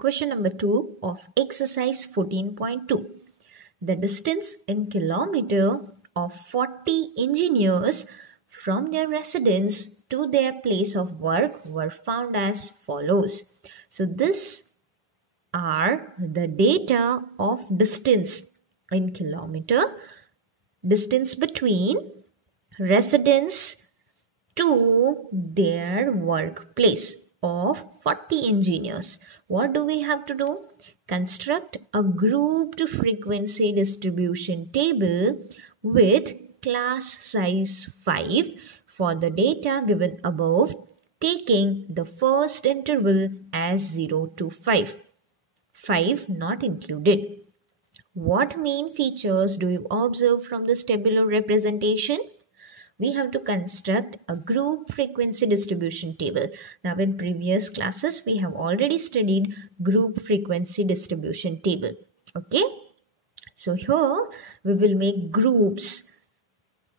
Question number 2 of exercise 14.2. The distance in kilometer of 40 engineers from their residence to their place of work were found as follows. So this are the data of distance in kilometer, distance between residence to their workplace of 40 engineers. What do we have to do? Construct a grouped frequency distribution table with class size 5 for the data given above, taking the first interval as 0 to 5. 5 not included. What main features do you observe from this tabular representation? We have to construct a group frequency distribution table. Now in previous classes, we have already studied group frequency distribution table. Okay. So here we will make groups.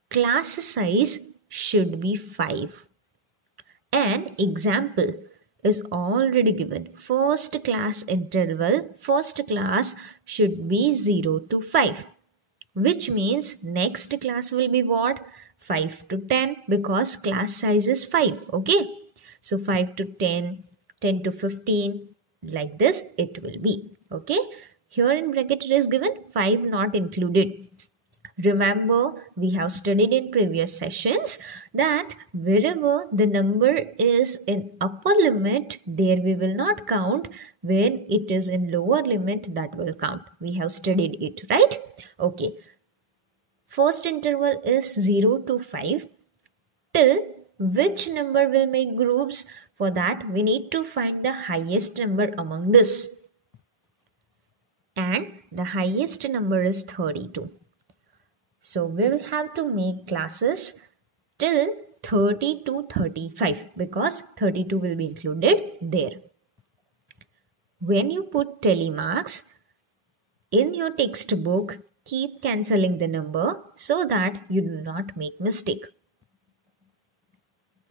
Class size should be 5. An example is already given. First class interval, first class should be 0 to 5. Which means next class will be what? 5 to 10 because class size is 5. Okay. So 5 to 10, 10 to 15, like this it will be. Okay. Here in bracket it is given 5 not included. Remember, we have studied in previous sessions that wherever the number is in upper limit, there we will not count. When it is in lower limit, that will count. We have studied it, right? Okay. First interval is 0 to 5. Till which number will make groups? For that, we need to find the highest number among this. And the highest number is 32. So we will have to make classes till 30 to 35 because 32 will be included there. When you put telemarks in your textbook, keep cancelling the number so that you do not make mistake.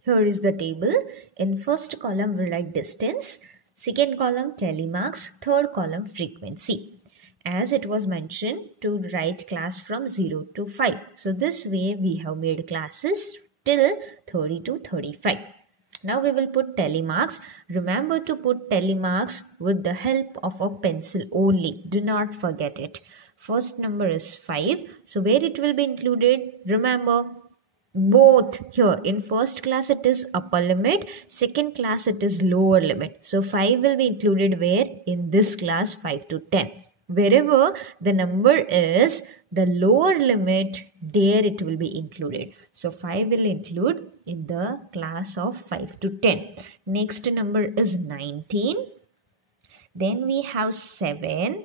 Here is the table. In first column we write distance, second column telemarks, third column frequency. As it was mentioned to write class from 0 to 5. So this way we have made classes till 30 to 35. Now we will put telemarks. Remember to put telemarks with the help of a pencil only. Do not forget it. First number is 5. So where it will be included? Remember both here. In first class it is upper limit. Second class it is lower limit. So 5 will be included where? In this class 5 to 10. Wherever the number is the lower limit, there it will be included. So 5 will include in the class of 5 to 10. Next number is 19. Then we have 7.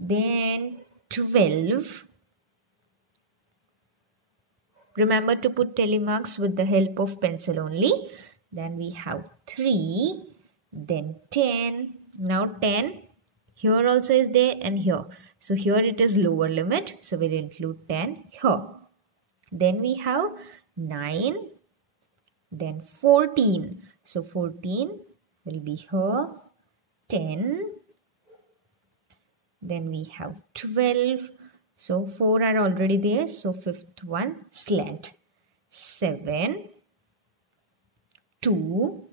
Then 12. Remember to put telemarks with the help of pencil only. Then we have 3. Then 10. Now 10. Here also is there and here. So here it is lower limit. So we'll include 10 here. Then we have 9. Then 14. So 14 will be here. 10. Then we have 12. So 4 are already there. So fifth one slant. 7. 2.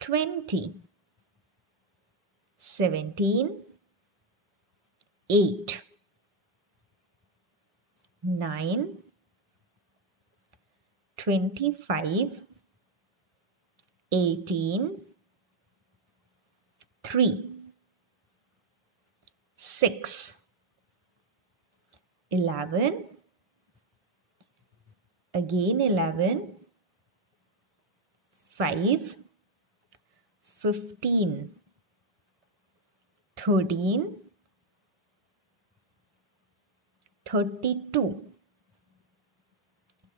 20. 17, 8, 9, 25, 18, 3, 6, 11, again 11, 5, 15, 13, 32,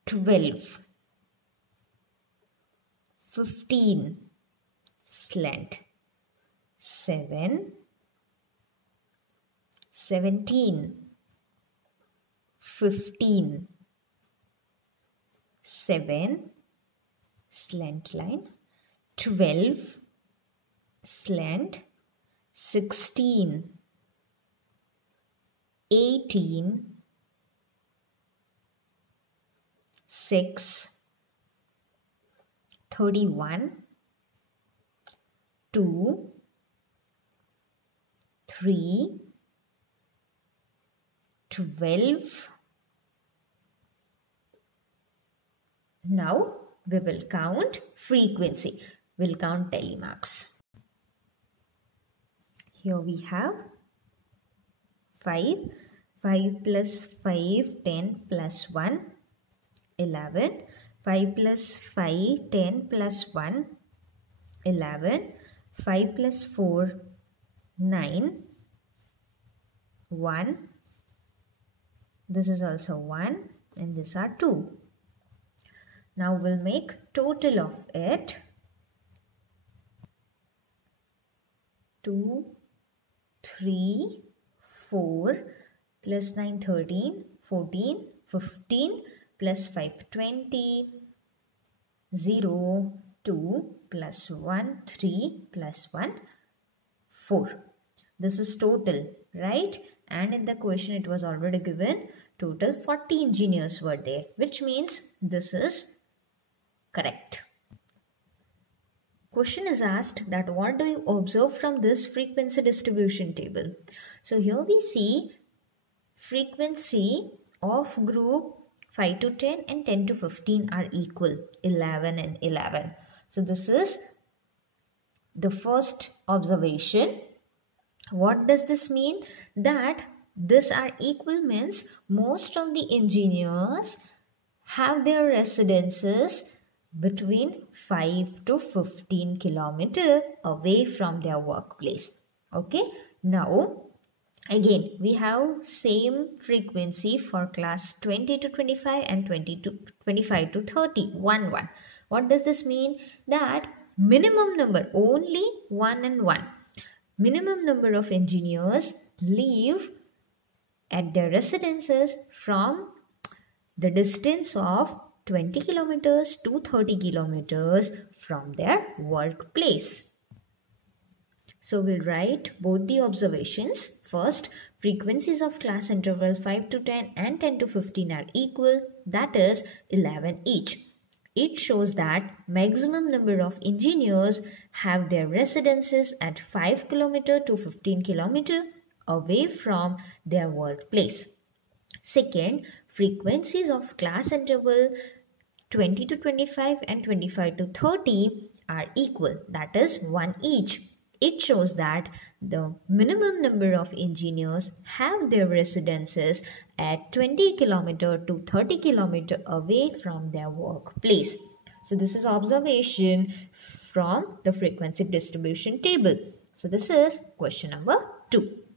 12, 15, slant, 7, 17, 15, 7, slant line, 12, slant 16, 18, 6, 31, 2, 3, 12. Now we will count frequency. We'll count telemarks. Here we have 5. 5 plus 5, 10 plus 1, 11. 5 plus 5, 10 plus 1, 11. 5 plus 4, 9. 1. This is also 1 and these are 2. Now we'll make total of it. 2, 3, 4 plus 9, 13, 14, 15 plus 5, 20, 0, 2 plus 1, 3 plus 1, 4. This is total, right? And in the question it was already given total 40 engineers were there, which means this is correct. Question is asked that what do you observe from this frequency distribution table? So here we see frequency of group 5 to 10 and 10 to 15 are equal, 11 and 11. So this is the first observation. What does this mean? That this are equal means most of the engineers have their residences between 5 to 15 kilometers away from their workplace. Okay. Now, again, we have same frequency for class 20 to 25 and 20 to 25 to 30. 1, 1. What does this mean? That minimum number, only 1 and 1. Minimum number of engineers live at their residences from the distance of 20 kilometers to 30 kilometers from their workplace. So we'll write both the observations. First, frequencies of class interval 5 to 10 and 10 to 15 are equal, that is 11 each. It shows that maximum number of engineers have their residences at 5 km to 15 km away from their workplace. Second, frequencies of class interval 20 to 25 and 25 to 30 are equal, that is 1 each. It shows that the minimum number of engineers have their residences at 20 km to 30 km away from their workplace. So this is observation from the frequency distribution table. So this is question number 2.